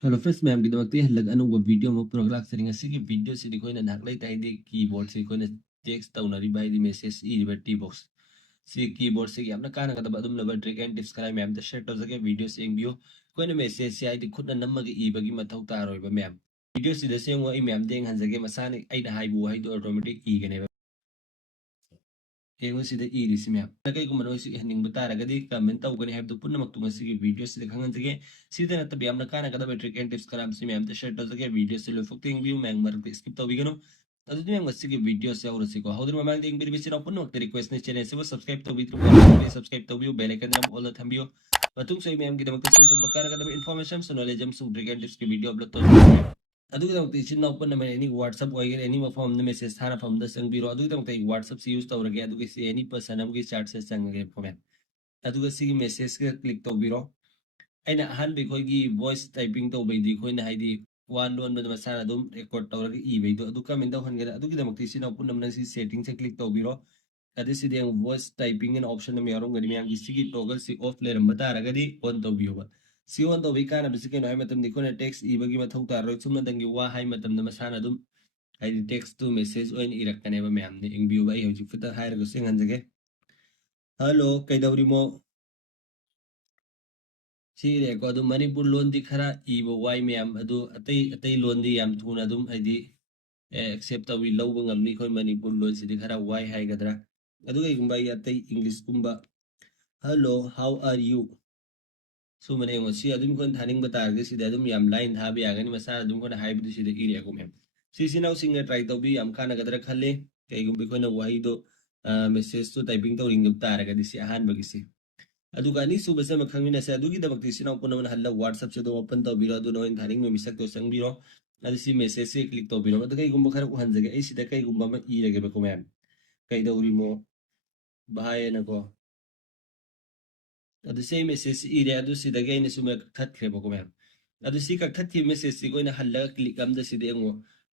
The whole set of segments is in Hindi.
Hello friends, ma'am. Kita waktu ini lagi anu video mau program sering asik video sih di koin nak lagi tadi keyboard sih koin text tahu nari by di message i di box si keyboard sih ya. Apna kan kata badum na trick and tips kala ma'am. The share tahu saja video sih bio koin message sih di khud na nama i bagi matau taro iba ma'am. Video sih desi yang i ma'am deng hanjage masani ai na hai bu hai do automatic i gane. Yang sih deh iri sih ma'am. Nakai kumano sih hening betara gadi comment tahu gani have to pun namak tunga sih video sih dekangan sih sih deh nanti biam nak kan kata trick and tips kalam sih ma'am. The share tahu saja video sih lo focusing view ma'am mar skip tahu bigano. Aduh tuh yang masih video sih orang sih ko. How dulu memang yang beri sih pun waktu request nih channel sih subscribe tahu video subscribe tahu view bell icon dalam all the thambio. Batung saya ma'am kita makta sum bakar kata information so knowledge jam sum trick and tips ke video upload tahu. अदुगीदमक्ता इचिन नाउ पन एनी व्हाट्सएप ओइगे एनी मफम द मेसेज थाना फम द संगबिरो अदुगीदमक्ता व्हाट्सएप से यूज तौरगे अदुगे से एनी पर्सन अमगे चैट से संगगे फमेन अदुगे सिगी मेसेज के क्लिक तौबिरो अइना अहन बिखोगी वॉइस टाइपिंग तौबैदी खोइना हाइदी वन लोन बद मसाना दुम रिकॉर्ड तौरगे इबैदो अदु कमेंट तौ हनगे अदुगीदमक्ता इचिन नाउ पन नमन सी सेटिंग से क्लिक तौबिरो अदुसिदे वॉइस टाइपिंग एन ऑप्शन में यारोंगदी मैम सिगी टॉगल सी ऑफ लेरम बतारगदी ऑन तौबियोबा सी ऑन तौबी काना बिसिके नो मतम दिखोना टेक्स्ट इबगी मथौ तारो सुमना दंगी वा हाई मतम न मसाना दुम हाई टेक्स्ट टू मैसेज ओइन इरकनेबा मैम ने इंबियोबा आई हौजि फुता हायरगो सिंगनजगे हेलो कैदौरिमो सीरे को अदु मणिपुर लोन दी खरा इबो वाई मैम अदु अतै अतै लोन दी याम थुना दुम हाइदी एक्सेप्ट तौबी लौबो ngamni khoi मणिपुर लोन सिदी खरा वाई हाइगदरा अदु गैगुंबा अतै इंग्लिश कुंबा हेलो हाउ आर यू सो मने ngo si adum kon thaning bata ge si adum yam line tha bi agani masa adum kon hai bi si de iri ko mem si now sing try to bi yam kana gadra khalle kai gum bi ko na wahi do message to typing to ring ta ra ga di si ahan bagi si adu ka ni su basa makhang na sa adu gi da bakti si now pun na halla whatsapp se do open to biro do no in thaning me misak to sang biro adu si message se click to biro adu kai gum khara uhan jage ai si da kai gum ma iri ge ba ko mem kai da uri mo bahaya na ko अदु से मेसेज इरे अदु सिदगे इन सुमे खतख्रे बको मैम अदु सी का खतथि मेसेज सी कोइना हल्ला क्लिक अम द सिदे ngo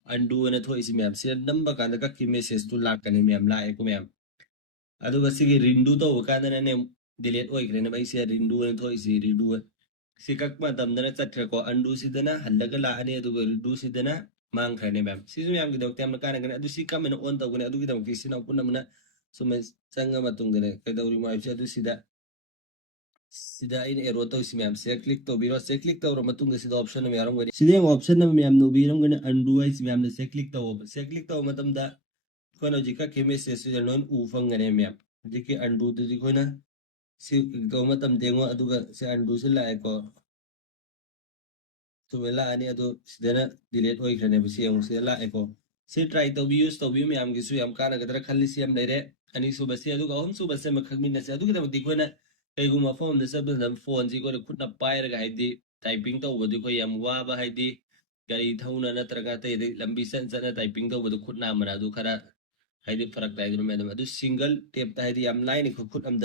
undo na thoi isi मैम से नंबर का का की मेसेज तो लाक कने मैम लाए को मैम अदु बसी के रिंडू तो का ने डिलीट ओइ ग्रे ने भाई से रिंडू ने थoi isi रिंडू सी कक मा दम न चत्रे को undo सिदना हल्ला का ला अने अदु रिंडू सिदना मांग खने मैम सी मैम की दोक्ते हम का ने अदु सी का मेन ऑन तो गने अदु की दम की सिना पुन मना सुमे संग मतुंग दे कदौरी माइ से अदु सिदा sida इन एरो तो इस मैम से क्लिक तो बिरो से क्लिक तो मतुंग सिदा ऑप्शन में यारम गरी सिदा ऑप्शन में मैम नो बिरम गने अंडू इस मैम ने से क्लिक तो मतम दा कोना जिका के मैसेज से नोन उ फंगने मैम जिके अंडू तो जी कोना से गो मतम देंगो अदुगा से अंडू से लाए को तो वेला आनी अदु सिदा डिलीट होई खने बसी हम से लाए को से ट्राई तो भी यूज तो भी मैम की सु हम काना गदरा खल्ली से हम लेरे अनि सुबसे अदुगा हम सुबसे मखमिन से अदुगा दम दिखोना कईगुम फोन सब फोन से खुद पायर टाइपिंग तब यम वाब है गाड़ी थौना नत्रगा लंबी चन टाइपिंग तब खुद नामना खरा है फरक मैडम सिंगल टेप यम लाइन खुद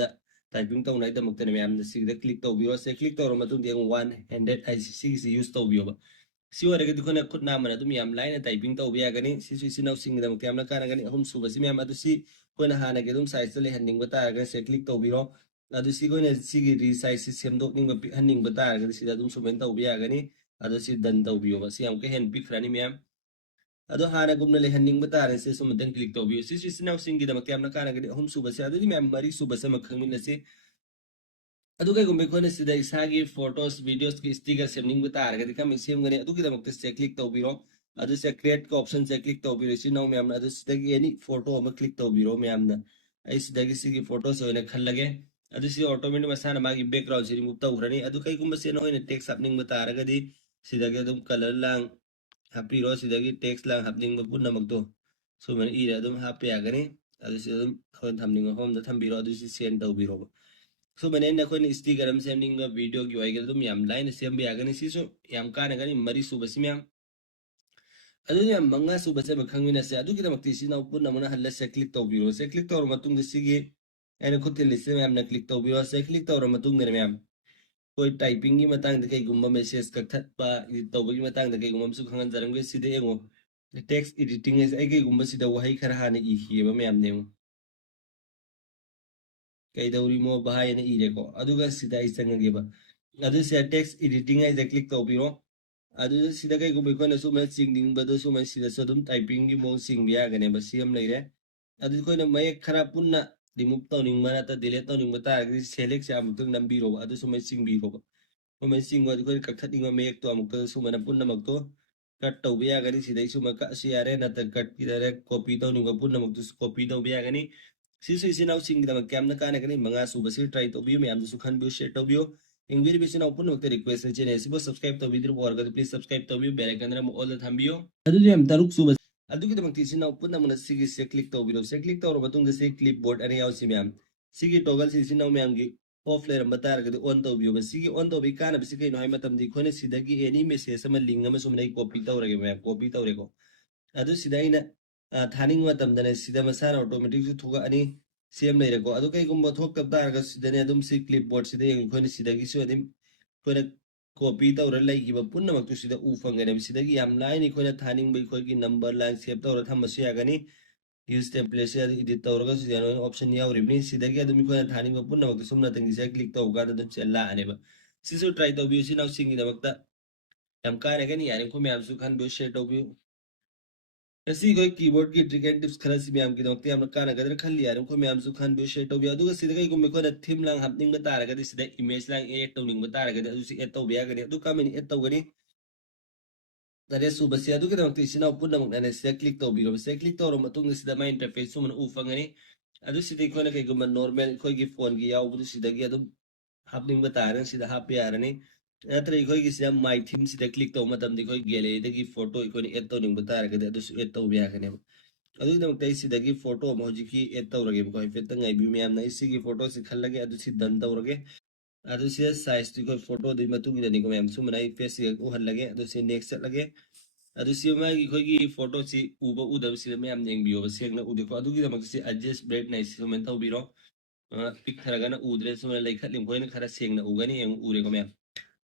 टाइपिंग तौनादमक्तने मैम क्लिक तौर से क्लिक तौर वन हैंडेड यूज तौब खुद खुद नामना यम लाइन टाइपिंग तौब यागनी सिनाउसिंगदमक्ता यमना कानगनी अहुम सुबसी मैम कोना हानगे साइज लेहनिंग तारगन से क्लिक तौबिरो अदु सी कोइना सिगी रिसाइज से सेमदोकनिंग बा पिहनिंग बता रगनि सिदा दुम सुमेन तौबि यागनि अदु सी दन तौबियो बा सी हमके हेन पिखरानि मैम अदु हाना गुमना लेहनिंग बता रन से सुमदन क्लिक तौबियो सी सिनाउ सिंगी दमक यामना कानगनि अहुम सुबसे अदु मैम मरी सुबसे मखंगमिन से अदु के गुमे कोने सिदा इसागी फोटोस वीडियोस की स्टिकर सेमनिंग बता रगनि कम सेमगनि अदु की दमक से क्लिक तौबिरो अदु से क्रिएट का ऑप्शन से क्लिक तौबिरो सिनाउ मैम अदु सिदागी एनी फोटो अम क्लिक तौबिरो मैम ना आई सिदागी सिगी फोटो से ओने खल्लगे अदुसी ऑटोमेटिक मसाना मागी बैकग्राउंड से रिमूव तौरनी अदु कईगुम से नोइन टेक्स्ट हपनिंग बतारगदी सिदागे अदुम कलर लांग हापिरो सिदागी टेक्स्ट लांग हपनिंग पुनमक्तो सुमन इरे अदुम हापे यागनी अदुसी अदुम खोन थमनिंग होम द थंबिरो अदुसी सेंड तौबिरो सुमन एन खोन स्टिकर हम सेमनिंग वीडियो की वाइगे अदुम याम लाइन सेम बे यागनी सिसु याम कानगनी मरी सुबसी मैम अदु याम मंगा सुबसे बखंगिना से अदु किदमक्ति सिना पुनमना हल्ला से क्लिक तौबिरो से क्लिक तौर मतुंग सिगी एने खुद लिस्ट मैम ने क्लिक तौबिरो से क्लिक तौर मतुंग मैम कोई टाइपिंग की मतंग कईगुम मेसेज कथटपा तौबगी मतंग कईगुम सु खंगन जरंगे सिदे एंगो टेक्स्ट एडिटिंग है कईगुम सिदा वही खरा हाने इखिबा मैम ने कईदौरी मो बहायने इरेको अदुगा सिदा इचंगेबा अदु से टेक्स्ट एडिटिंग है क्लिक तौबिरो ꯑꯗꯨꯗ ꯁꯤꯗ ꯀꯩꯒꯨꯝꯕ ꯑꯩꯈꯣꯏꯅ ꯁꯨꯝꯕ ꯆꯤꯡꯅꯤꯡꯕꯗꯣ ꯁꯨꯝꯕ ꯁꯤꯗꯁꯨ ꯑꯗꯨꯝ ꯇꯥꯏꯄꯤꯡꯒꯤ ꯃꯑꯣꯡ ꯆꯤꯡꯕ ꯌꯥꯒꯅꯦꯕ ꯁꯤ ꯑꯃ ꯂꯩꯔꯦ ꯑꯗꯨ ꯑꯩꯈꯣꯏꯅ ꯃꯌꯦꯛ ꯈꯔ ꯄꯨꯟꯅ ꯔꯤꯃꯨꯚ ꯇꯧꯅꯤꯡꯕ ꯅꯠꯇ꯭ꯔ ꯗꯤꯂꯦꯠ ꯇꯧꯅꯤꯡꯕ ꯇꯥꯔꯒꯗꯤ ꯁꯦꯂꯦꯛꯁꯦ ꯑꯃꯨꯛꯇꯪ ꯅꯝꯕꯤꯔꯣꯕ ꯑꯗꯨ ꯁꯨꯃꯥꯏꯅ ꯆꯤꯡꯕꯤꯔꯣꯕ ꯁꯨꯃꯥꯏꯅ ꯆꯤꯡꯕ ꯑꯩꯈꯣꯏꯅ ꯀꯛꯊꯠꯅꯤꯡꯕ ꯃꯌꯦꯛꯇꯣ ꯑꯃꯨꯛꯇ ꯁꯨꯃꯥꯏꯅ ꯄꯨꯟꯅꯃꯛꯇꯣ ꯀꯠ ꯇꯧꯕ ꯌꯥꯒꯅꯤ ꯁꯤꯗꯩ ꯁꯨꯝꯕ ꯀꯛꯑꯁꯨ ꯌꯥꯔꯦ ꯅꯠꯇ꯭ꯔꯒ ꯀꯠꯀꯤ ꯗꯥꯏꯔꯦꯛ ꯀꯣꯄꯤ ꯇꯧꯅꯤꯡꯕ ꯄꯨꯟꯅꯃꯛꯇꯨꯁꯨ ꯀꯣꯄꯤ ꯇꯧꯕ ꯌꯥꯒꯅꯤ ꯁꯤꯁꯨ ꯏꯆꯤꯟ ꯏꯅꯥꯎꯁꯤꯡꯒꯤꯗꯃꯛ ꯌꯥꯝꯅ ꯀꯥꯟꯅꯒꯅꯤ ꯃꯉꯥ ꯁꯨꯕꯁꯤ ꯇ꯭ꯔꯥꯏ ꯇꯧꯕꯤꯌꯨ ꯃꯌꯥꯝꯗꯁꯨ ꯈꯟꯕꯤꯌꯨ ꯁꯦꯌꯔ ꯇꯧꯕꯤꯌꯨ ꯌꯦꯡꯕꯤꯔꯤꯕ ꯏꯆꯤꯟ ꯏꯅꯥꯎ ꯄꯨꯝꯅꯃꯛꯇ ꯔꯤꯀ꯭ꯋꯦꯁ ꯆꯦꯅꯦꯜ ꯑꯁꯤꯕꯨ ꯁꯕꯁꯀ꯭राꯏꯕ ꯇꯧꯕꯤꯗ꯭ꯔꯤꯕ ꯑꯣꯏꯔꯒꯗꯤ ꯄ꯭ꯂꯤꯖ ꯁꯕꯁꯀ꯭राꯏꯕ ꯇꯧꯕꯤꯌꯨ ꯕꯦꯜ ꯑꯥꯏꯀꯟꯗ ꯑꯃꯨꯛ ꯑꯣꯜꯗ ꯊꯝꯕꯤꯌꯨ ꯑꯗꯨꯗꯤ ꯌꯥꯝ ꯇꯔꯨꯛ ꯁꯨꯕ ꯑꯗꯨꯒꯤꯗꯃꯛꯇ ꯏꯆꯤꯟ ꯏꯅꯥꯎ ꯄꯨꯝꯅꯃꯛꯅ ꯁꯤꯒꯤꯁꯦ ꯀ꯭ꯂꯤꯛ ꯇꯧꯕꯤꯔꯣ ꯁꯦ ꯀ꯭ꯂꯤꯛ ꯇꯧꯔꯕ ꯃꯇꯨꯡꯗ ꯁꯤ ꯀ꯭ꯂꯤꯞ ꯕꯣꯔꯗ ꯑꯅꯤ ꯌꯥꯎꯁꯤ ꯃꯌꯥꯝ ꯁꯤꯒꯤ ꯇꯣꯒꯜꯁꯤ ꯏꯆꯤꯟ ꯏꯅꯥꯎ ꯃꯌꯥꯝꯒꯤ ꯑꯣꯐ ꯂꯩꯔꯝꯕ ꯇꯥꯔꯒꯗꯤ ꯑꯣꯟ ꯇꯧꯕꯤꯌꯣꯕ ꯁꯤꯒꯤ ꯑꯣꯟ ꯇꯧꯕꯒꯤ ꯀꯥꯟꯅꯕꯁꯤ ꯀꯩꯅꯣ ꯍꯥꯏꯕ ꯃꯇꯝꯗ ꯑꯩꯈꯣꯏꯅ ꯁꯤꯗꯒꯤ ꯑꯦꯅꯤ ꯃꯦꯁꯦꯖ ꯑꯃ ꯂꯤꯡ ꯑꯃ ꯁꯨꯝ ꯑꯩ ꯀꯣꯄꯤ ꯇꯧꯔꯒꯦ ꯃꯌꯥꯝ ꯀꯣꯄꯤ ꯇꯧꯔꯦꯀꯣ ꯑꯗꯨ ꯁꯤꯗ ꯑꯩꯅ ꯊꯥꯅꯤꯡꯕ ꯃꯇꯝꯗꯅꯦ ꯁꯤꯗ ꯃꯁꯥꯅ ꯑꯣꯇꯣꯃꯦꯇꯤꯛꯁꯨ ꯊꯣꯛꯑꯅꯤ ꯁꯦꯝ ꯂꯩꯔꯦꯀꯣ ꯑꯗꯨ ꯀꯩꯒꯨꯝꯕ ꯊꯣꯛꯇꯕ ꯇꯥꯔꯒꯁꯨ ꯁꯤꯗꯅꯦ ꯑꯗꯨꯝ ꯁꯤ ꯀ꯭ꯂꯤꯞ ꯕꯣꯔꯗꯁꯤꯗ ꯌꯦꯡꯉꯨ ꯑꯩꯈꯣꯏꯅ ꯁꯤꯗꯒꯤꯁꯨ ꯑꯗꯨꯝ ꯑꯩꯈꯣꯏꯅ ꯀꯣꯄꯤ ꯇꯧꯔ ꯂꯩꯈꯤꯕ ꯄꯨꯝꯅꯃꯛꯇꯨ ꯁꯤꯗ ꯎ ꯐꯪꯒꯅꯦꯕ ꯁꯤꯗꯒꯤ ꯌꯥꯝ ꯂꯥꯏꯅ ꯑꯩꯈꯣꯏꯅ ꯊꯥꯅꯤꯡꯕ ꯑꯩꯈꯣꯏꯒꯤ ꯅꯝꯕꯔ ꯂꯥꯏꯟ ꯁꯦꯞ ꯇꯧꯔ ꯊꯝꯕꯁꯨ ꯌꯥꯒꯅꯤ ꯌꯨꯁ ꯇꯦꯝꯄ꯭ꯂꯦꯠꯁꯦ ꯑꯗꯨ ꯏꯗꯤꯠ ꯇꯧꯔꯒꯁꯨ ꯌꯥꯅ ꯑꯣꯞꯁꯟ ꯌꯥꯎꯔꯤꯕꯅꯤ ꯁꯤꯗꯒꯤ ꯑꯗꯨꯝ ꯑꯩꯈꯣꯏꯅ ꯊꯥꯅꯤꯡꯕ ꯄꯨꯝꯅꯃꯛꯇꯨ ꯁꯨꯝ ꯅꯇꯪꯒꯤꯁꯦ ꯀ꯭ꯂꯤꯛ ꯇꯧꯕ ꯀꯥꯟꯗ ꯑꯗꯨꯝ ꯁꯦ ꯂꯥꯛꯑꯅꯦꯕ ꯁꯤꯁꯨ ꯇ꯭ꯔꯥꯏ ꯇꯧꯕꯤꯌꯨ ꯏꯆꯤꯟ ꯏꯅꯥꯎꯁꯤꯡꯒꯤꯗꯃꯛꯇ ꯌꯥꯝ ꯀꯥꯟꯅꯒꯅꯤ ꯌꯥꯔꯤ ꯑꯩꯈꯣꯏ ꯃꯌꯥꯝꯁꯨ ꯈꯟꯕꯤꯌꯨ ꯁꯦꯌꯔ ꯇꯧꯕꯤꯌꯨ ꯉꯁꯤ ꯑꯩꯈꯣꯏ ꯀꯤꯕꯣꯔꯗꯀꯤ ꯇ꯭रिꯛ ꯑꯦꯟ ꯇꯤꯞꯁ ꯈꯔꯁꯤ ꯃꯌꯥꯝꯒꯤꯗꯃꯛꯇ ꯌꯥꯝꯅ ꯀꯥꯟꯅꯒꯗ꯭ꯔꯥ ꯈꯜꯂꯤ ꯌꯥꯔꯤ ꯑꯩꯈꯣꯏ ꯃꯌꯥꯝꯁꯨ ꯈꯟꯕꯤꯌꯨ ꯁꯦꯌꯔ ꯇꯧꯕꯤꯌꯨ ꯑꯗꯨꯒ ꯁꯤꯗ ꯀꯩꯒꯨꯝꯕ ꯑꯩꯈꯣꯏꯅ ꯊꯤꯝ ꯂꯥꯡ ꯍꯥꯞꯅꯤꯡꯕ ꯇꯥꯔꯒꯗꯤ ꯁꯤꯗ ꯏꯃꯦꯖ ꯂꯥꯡ ꯑꯦꯗ ꯇꯧꯅꯤꯡꯕ ꯇꯥꯔꯒꯗꯤ ꯑꯗꯨꯁꯨ ꯑꯦꯗ ꯇꯧꯕ ꯌꯥꯒꯅꯤ ꯑꯗꯨ ꯀꯃꯥꯏꯅ ꯑꯦꯗ ꯇꯧꯒꯅꯤ ꯇꯔꯦꯠ ꯁꯨꯕꯁꯤ ꯑꯗꯨꯒꯤꯗꯃꯛꯇ ꯏꯆꯤꯟ ꯏꯅꯥꯎ ꯄꯨꯝꯅꯃꯛꯅ ꯁꯤꯗ ꯀ꯭ꯂꯤꯛ ꯇꯧꯕꯤꯔꯣ ꯁꯤꯗ ꯀ꯭ꯂꯤꯛ ꯇꯧꯔꯕ ꯃꯇꯨꯡꯗ ꯁꯤꯗ ꯃꯥꯏ ꯏꯟꯇꯔꯐꯦꯁ ꯁꯨꯝꯕꯅ ꯎ ꯐꯪꯒꯅꯤ ꯑꯗꯨ ꯁꯤꯗ ꯑꯩꯈꯣꯏꯅ ꯀꯩꯒꯨꯝꯕ ꯅꯣꯔꯃꯦꯜ ꯑꯩꯈꯣꯏꯒꯤ ꯐꯣꯟꯒꯤ ꯌꯥꯎꯕꯗꯨ ꯁꯤꯗꯒꯤ ꯑꯗꯨꯝ ꯍꯥꯞꯅꯤꯡꯕ ꯇꯥꯔꯒꯅ ꯁꯤꯗ ꯍꯥꯞꯄ ꯌꯥꯔꯅꯤ ꯅꯠꯇ꯭ꯔꯒ ꯑꯩꯈꯣꯏꯒꯤ ꯁꯤꯗ ꯃꯥꯏ ꯊꯤꯝ ꯁꯤꯗ ꯀ꯭ꯂꯤꯛ ꯇꯧꯕ ꯃꯇꯝꯗ ꯑꯩꯈꯣꯏ ꯒꯦꯂꯔꯤꯗꯒꯤ ꯐꯣꯇꯣ ꯑꯩꯈꯣꯏꯅ ꯑꯦꯗ ꯇꯧꯅꯤꯡꯕ ꯇꯥꯔꯒꯗꯤ ꯑꯗꯨꯁꯨ ꯑꯦꯗ ꯇꯧꯕ ꯌꯥꯒꯅꯦꯕ ꯑꯗꯨꯒꯤꯗꯃꯛꯇ ꯑꯩ ꯁꯤꯗꯒꯤ ꯐꯣꯇꯣ ꯑꯃ ꯍꯧꯖꯤꯛꯀꯤ ꯑꯦꯗ ꯇꯧꯔꯒꯦꯕꯀꯣ ꯍꯥꯏꯐꯦꯠꯇꯪ ꯉꯥꯏꯕꯤꯌꯨ ꯃꯌꯥꯝꯅ ꯑꯩ ꯁꯤꯒꯤ ꯐꯣꯇꯣꯁꯤ ꯈꯜꯂꯒꯦ ꯑꯗꯨ ꯁꯤ ꯗꯟ ꯇꯧꯔꯒꯦ ꯑꯗꯨ ꯁꯤꯗ ꯁꯥꯏꯖꯇꯨ ꯑꯩꯈꯣꯏ ꯐꯣꯇꯣꯗꯨꯒꯤ ꯃꯇꯨꯡ ꯏꯟꯅꯅꯤꯀꯣ ꯃꯌꯥꯝ ꯁꯨꯝꯕꯅ ꯑꯩ ꯐꯦꯁꯁꯤ ꯎꯍꯜꯂꯒꯦ ꯑꯗꯨ ꯁꯤ ꯅꯦꯛꯁ ꯆꯠꯂꯒꯦ ꯑꯗꯨ ꯁꯤ ꯃꯥꯒꯤ ꯑꯩꯈꯣꯏꯒꯤ ꯐꯣꯇꯣꯁꯤ ꯎꯕ ꯎꯗꯕꯁꯤꯗ ꯃꯌꯥꯝ ꯌꯦꯡꯕꯤꯌꯣꯕ ꯁꯦꯡꯅ ꯎꯗꯦꯀꯣ ꯑꯗꯨꯒꯤꯗꯃꯛꯇ ꯁꯤ ꯑꯦꯗꯖꯁ ꯕ꯭ꯔꯥꯏꯠꯅꯦꯁ ꯁꯨꯃꯥꯏꯅ ꯇꯧꯕꯤꯔꯣ ꯄꯤꯛꯊꯔꯒꯅ ꯎꯗ꯭ꯔꯦ ꯁꯨꯃꯥꯏꯅ ꯂꯩꯈꯠꯂꯤ ꯃꯈꯣꯏꯅ ꯈꯔ ꯁꯦꯡꯅ ꯎꯒꯅꯤ ꯌꯦꯡꯉꯨ ꯎꯔꯦꯀꯣ ꯃꯌꯥꯝ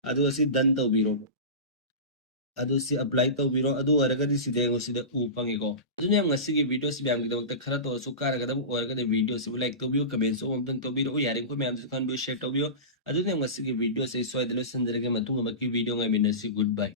ꯑꯗꯨꯒ ꯁꯤ ꯗꯟ ꯇꯧꯕꯤꯔꯣ ꯑꯗꯨ ꯁꯤ ꯑꯄ꯭ꯂꯥꯏ ꯇꯧꯕꯤꯔꯣ ꯑꯗꯨ ꯑꯣꯏꯔꯒꯗꯤ ꯁꯤꯗ ꯌꯦꯡꯉꯨ ꯁꯤꯗ ꯎ ꯐꯪꯉꯤꯀꯣ ꯑꯗꯨꯅ ꯌꯥꯝ ꯉꯁꯤꯒꯤ ꯚꯤꯗꯤꯑꯣꯁꯤ ꯃꯌꯥꯝꯒꯤꯗꯃꯛꯇ ꯈꯔ ꯇꯧꯔꯁꯨ ꯀꯥꯟꯅꯒꯗꯕ ꯑꯣꯏꯔꯒꯗꯤ ꯚꯤꯗꯤꯑꯣꯁꯤꯕꯨ ꯂꯥꯏꯛ ꯇꯧꯕꯤꯌꯨ ꯀꯃꯦꯟꯁꯨ ꯑꯃꯨꯛꯇꯪ ꯇꯧꯕꯤꯔꯛꯎ ꯌꯥꯔꯤ ꯑꯩꯈꯣꯏ ꯃꯌꯥꯝꯁꯨ ꯈꯟꯕꯤꯌꯨ ꯁꯦꯌꯔ ꯇꯧꯕꯤꯌꯨ ꯑꯗꯨꯅ ꯌꯥꯝ ꯉꯁꯤꯒꯤ ꯚꯤꯗꯤꯑꯣꯁꯤ ꯁ꯭ꯋꯥꯏꯗ ꯂꯣꯏꯁꯤꯟꯖꯔꯒꯦ ꯃꯇꯨꯡ ꯑꯃꯨꯛꯀꯤ ꯚꯤꯗꯤꯑꯣ ꯉꯥꯏꯃꯤꯟꯅꯁꯤ ꯒꯨꯗ ꯕꯥꯏ